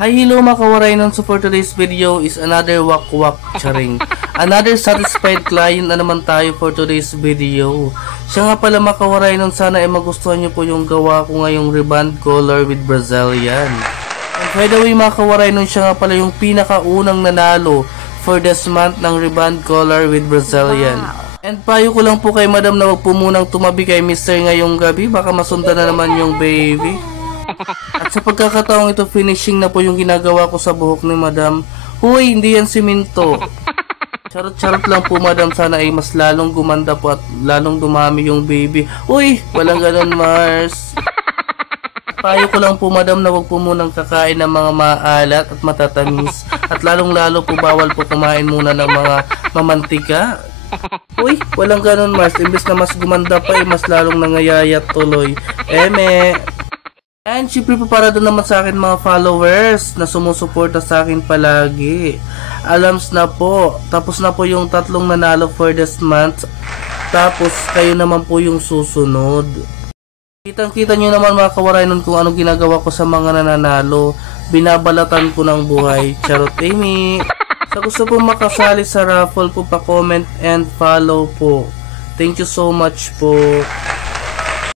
Hi, hello mga kawaraynon. So for today's video is another wak-wak charing. Another satisfied client na naman tayo for today's video. Siya nga pala mga kawaraynon, sana ay magustuhan nyo po yung gawa ko ngayong reband color with Brazilian. And by the way mga kawaraynon, siya nga pala yung pinakaunang nanalo for this month ng reband color with Brazilian. Wow. And payo ko lang po kay madam na wag po munang tumabi kay Mr. ngayong gabi, baka masundan na naman yung baby. At sa pagkakataong ito, finishing na po yung ginagawa ko sa buhok ni madam. Huy, hindi yan siminto. Charot-charot lang po madam, sana ay mas lalong gumanda po at lalong dumami yung baby. Uy, walang ganon Mars. Payo ko lang po madam na wag po munang kakain ng mga maalat at matatamis. At lalong lalo po bawal po kumain muna ng mga mamantika. Uy, walang ganon Mars, imbes na mas gumanda pa mas lalong nangayayat tuloy. Eme. And syempre po para doon naman sa akin mga followers na sumusuporta sa akin palagi. Alams na po, tapos na po yung tatlong nanalo for this month. Tapos kayo naman po yung susunod. Kitang-kita nyo naman mga kawaraynon kung anong ginagawa ko sa mga nananalo. Binabalatan ko ng buhay. Charot Amy. Sa gusto po makasali sa raffle po, pa-comment and follow po. Thank you so much po.